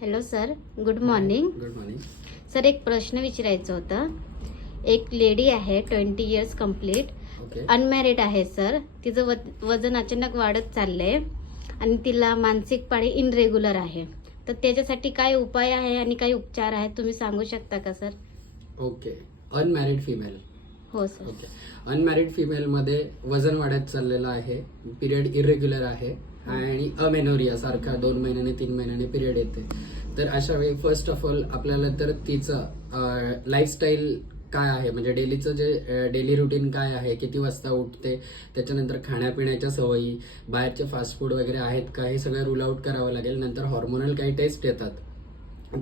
Hello sir, good morning. Good morning. Sir, एक प्रश्न विचारायचा होता. एक लेडी आहे 20 इयर्स कंप्लीट, ओके. अनमॅरिड आहे सर. तिचं वजन अचानक वाढत चाललंय आणि तिला मासिक पाळी इनरेग्युलर आहे. तर त्याच्यासाठी काय उपाय आहे आणि काय उपचार आहे तुम्ही सांगू शकता का सर? ओके. Unmarried female. हो सर. ओके. अनमॅरिड फिमेलमध्ये वजन वाढत चाललेलं आहे, पिरियड इरेग्युलर आहे आणि अमेनोरिया सारखा 2 महिन्याने 3 महिन्याने पिरियड येते. तर अशा वेळी फर्स्ट ऑफ ऑल आपल्याला तर तिचं लाईफस्टाईल काय आहे, म्हणजे डेलीचं जे डेली रुटीन काय आहे, किती वाजता उठते, त्याच्यानंतर खाण्यापिण्याच्या सवयी, बाहेरचे फास्ट फूड वगैरे आहेत का, हे सगळं रूल आउट करावं लागेल. नंतर हॉर्मोनल काही टेस्ट येतात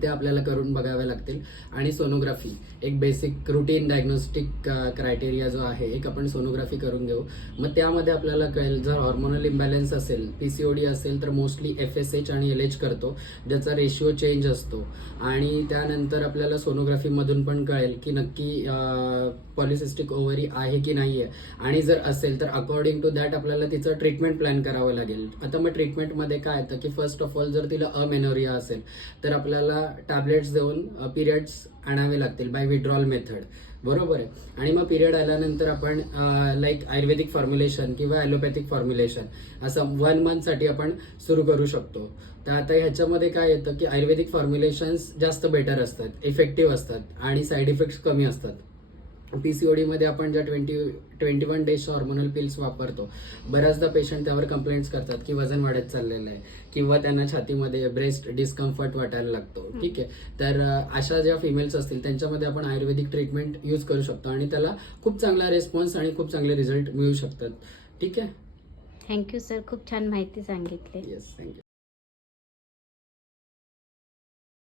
ते आपल्याला करून बघावे लागतील आणि सोनोग्राफी एक बेसिक रुटीन डायग्नोस्टिक क्रायटेरिया जो आहे, एक आपण सोनोग्राफी करून घेऊ. मग त्यामध्ये आपल्याला कळेल जर हॉर्मोनल इम्बॅलन्स असेल, पीसीओडी असेल तर मोस्टली FSH आणि LH करतो, ज्याचा रेशिओ चेंज असतो. आणि त्यानंतर आपल्याला सोनोग्राफीमधून पण कळेल की नक्की पॉलिसिस्टिक ओव्हरी आहे की नाही आहे, आणि जर असेल तर अकॉर्डिंग टू दॅट आपल्याला तिचं ट्रीटमेंट प्लॅन करावं लागेल. आता मग ट्रीटमेंटमध्ये काय येतं की फर्स्ट ऑफ ऑल जर तिला अमेनोरिया असेल तर आपल्याला टॅबलेट्स देऊन पिरियड्स आणावे लागतील बाय विड्रॉल मेथड, बरोबर आहे. आणि मग पिरियड आल्यानंतर आपण लाईक आयुर्वेदिक फॉर्म्युलेशन किंवा ॲलोपॅथिक फॉर्म्युलेशन असं 1 मंथसाठी आपण सुरू करू शकतो. तर आता ह्याच्यामध्ये काय येतं की आयुर्वेदिक फॉर्म्युलेशन्स जास्त बेटर असतात, इफेक्टिव्ह असतात आणि साईड इफेक्ट्स कमी असतात. PCOD मध्ये आपण ज्या 21 डेज हॉर्मोनल पिल्स वापरतो, बऱ्याचदा पेशंट त्यावर कंप्लेंट्स करतात की वजन वाढत चाललेलं आहे किंवा त्यांना छातीमध्ये ब्रेस्ट डिस्कम्फर्ट वाटायला लागतो. ठीक आहे. तर अशा ज्या फिमेल्स असतील त्यांच्यामध्ये आपण आयुर्वेदिक ट्रीटमेंट यूज करू शकतो आणि त्याला खूप चांगला रिस्पॉन्स आणि खूप चांगले रिझल्ट मिळू शकतात. ठीक आहे. थँक्यू सर, खूप छान माहिती सांगितली. Yes, thank you.